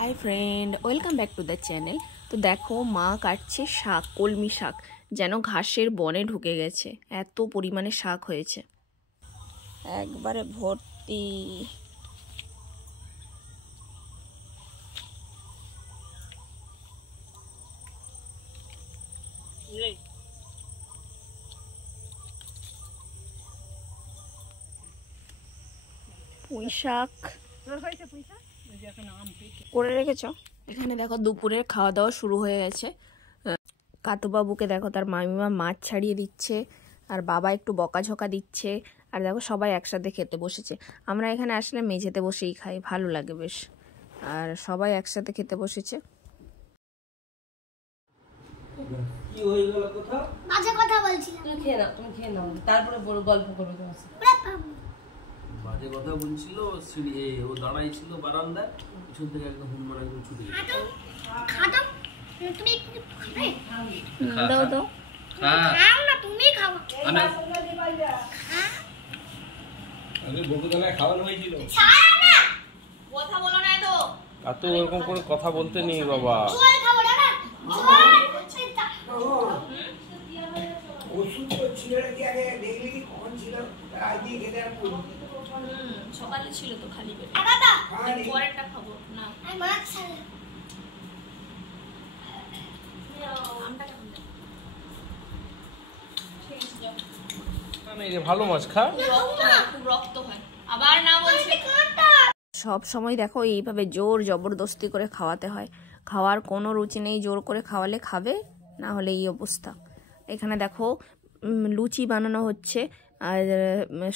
Hi friend welcome back to the channel. तो देखो माँ काटছে শাক, কলমি শাক, যেন ঘাসের বনে ঢুকে গেছে, এত পরিমাণে শাক হয়েছে, একবারে ভর্তি। পুঁই শাক করে রেখেছ। এখানে দেখো দুপুরের খাওয়া দাওয়া শুরু হয়ে গেছে। কাতুবাবুকে দেখো তার মামিমা মাছ ছাড়িয়ে দিচ্ছে, আর বাবা একটু বকাঝকা দিচ্ছে, আর দেখো সবাই একসাথে খেতে বসেছে। আমরা এখানে আসলে মেঝেতে বসেই খাই, ভালো লাগে বেশ, আর সবাই একসাথে খেতে বসেছে। কি হয়ে গেল কোথাও মাঝে কথা বলছিলাম। তুমি খেয়ে নাও তারপরে বড় গল্প করবে তোমার সাথে। বাজে কথা বলছিল, সিঁড়ি ও দাঁড়াই ছিল বারান্দায়, পিছন থেকে একদম হুমমার একদম ছুটে গেছে। খাও তুমি খাবে? দাও দাও, খাও না, তুমি খাও। আগে বকুতলায় খাওয়ানো হয়েছিল। ছাড়া না, কথা বলো না তো। আর তো এরকম করে কথা বলতে নেই বাবা। জল খাবো না, জল চিন্তা। ওষুধ তো ছিল নাকি আগে দেখলি কি কখন ছিল? আজ দিয়ে খেতে আর পুরো সকালে ছিল তো খালি পেটে, দাদা পরেরটা খাবো না। আমি মাছ ছাড়া ভালো মাছ খা। খুব রক্ত হয়, আবার না বলছে। সব সময় দেখো এইভাবে জোর জবরদস্তি করে খাওয়াতে হয়, খাওয়ার কোনো রুচি নেই, জোর করে খাওয়ালে খাবে, না হলে এই অবস্থা। এখানে দেখো লুচি বানানো হচ্ছে, আর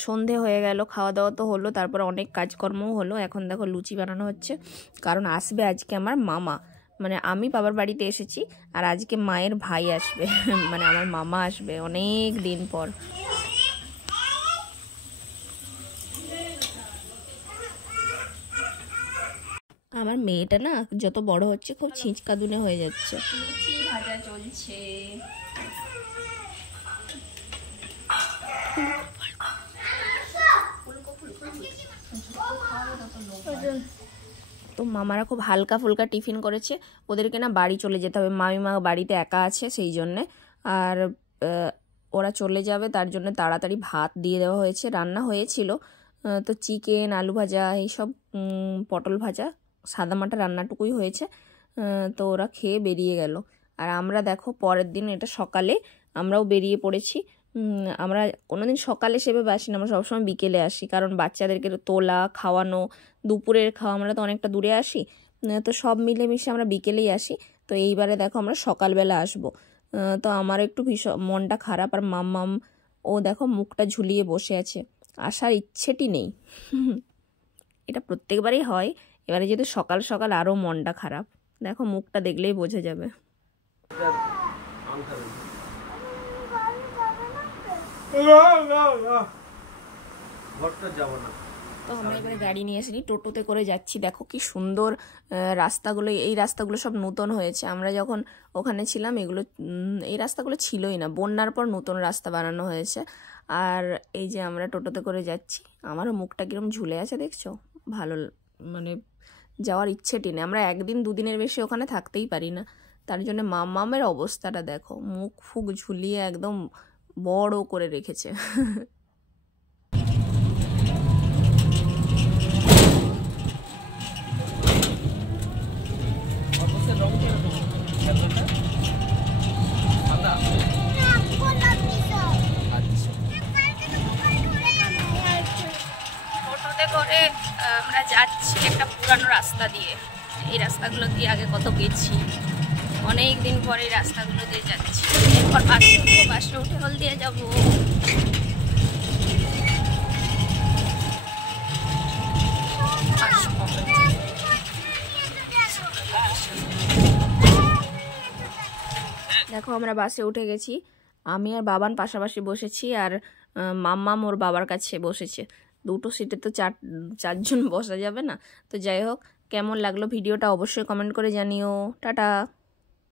সন্ধে হয়ে গেল, খাওয়া দাওয়া তো হলো, তারপর অনেক কাজকর্মও হলো। এখন দেখো লুচি বানানো হচ্ছে, কারণ আসবে আজকে আমার মামা, মানে আমি বাবার বাড়িতে এসেছি, আর আজকে মায়ের ভাই আসবে, মানে আমার মামা আসবে অনেক দিন পর। আমার মেয়েটা না যত বড় হচ্ছে খুব ছিঁচকা দুনে হয়ে যাচ্ছে। লুচি ভাজা চলছে। তো মামারা খুব হালকা ফুলকা টিফিন করেছে, ওদেরকে না বাড়ি চলে যেতে হবে, মামিমা বাড়িতে একা আছে সেই জন্যে, আর ওরা চলে যাবে তার জন্য তাড়াতাড়ি ভাত দিয়ে দেওয়া হয়েছে। রান্না হয়েছিল তো চিকেন, আলু ভাজা, এইসব, পটল ভাজা, সাদামাটা রান্নাটুকুই হয়েছে। তো ওরা খেয়ে বেরিয়ে গেল, আর আমরা দেখো পরের দিন, এটা সকালে আমরাও বেরিয়ে পড়েছি। আমরা কোনোদিন সকালে সেভাবে আসি না, আমরা সবসময় বিকেলে আসি, কারণ বাচ্চাদেরকে তোলা, খাওয়ানো, দুপুরের খাওয়া, আমরা তো অনেকটা দূরে আসি, তো সব মিলেমিশে আমরা বিকেলেই আসি। তো এইবারে দেখো আমরা সকালবেলা আসবো। তো আমার একটু ভীষণ মনটা খারাপ, আর মাম্মাম ও দেখো মুখটা ঝুলিয়ে বসে আছে, আসার ইচ্ছেটি নেই। এটা প্রত্যেকবারই হয়, এবারে যেহেতু সকাল সকাল আরও মনটা খারাপ, দেখো মুখটা দেখলেই বোঝা যাবে। তো আমরা এবারে গাড়ি নিয়ে আসিনি, টোটোতে করে যাচ্ছি। দেখো কি সুন্দর রাস্তাগুলো, এই রাস্তাগুলো সব নতুন হয়েছে। আমরা যখন ওখানে ছিলাম এই রাস্তাগুলো ছিলই না, বন্যার পর নতুন রাস্তা বানানো হয়েছে। আর এই যে আমরা টোটোতে করে যাচ্ছি, আমারও মুখটা কিরম ঝুলে আছে দেখছো, ভালো, মানে যাওয়ার ইচ্ছেটি নেই। আমরা একদিন দুদিনের বেশি ওখানে থাকতেই পারি না, তার জন্য মামামের অবস্থাটা দেখো, মুখ ফুক ঝুলিয়ে একদম বড় করে রেখেছে। টোটোতে করে আমরা যাচ্ছি একটা পুরানো রাস্তা দিয়ে, এই রাস্তাগুলো দিয়ে আগে কত গেছি, অনেক দিন পরে এই রাস্তাগুলো দিয়ে যাচ্ছি। এরপর বাসে উঠে হল দিয়ে যাবো। দেখো আমরা বাসে উঠে গেছি, আমি আর বাবান পাশাপাশি বসেছি, আর মাম্মাম ওর বাবার কাছে বসেছে। দুটো সিটে তো চারজন বসা যাবে না। তো যাই হোক, কেমন লাগলো ভিডিওটা অবশ্যই কমেন্ট করে জানিও। টাটা।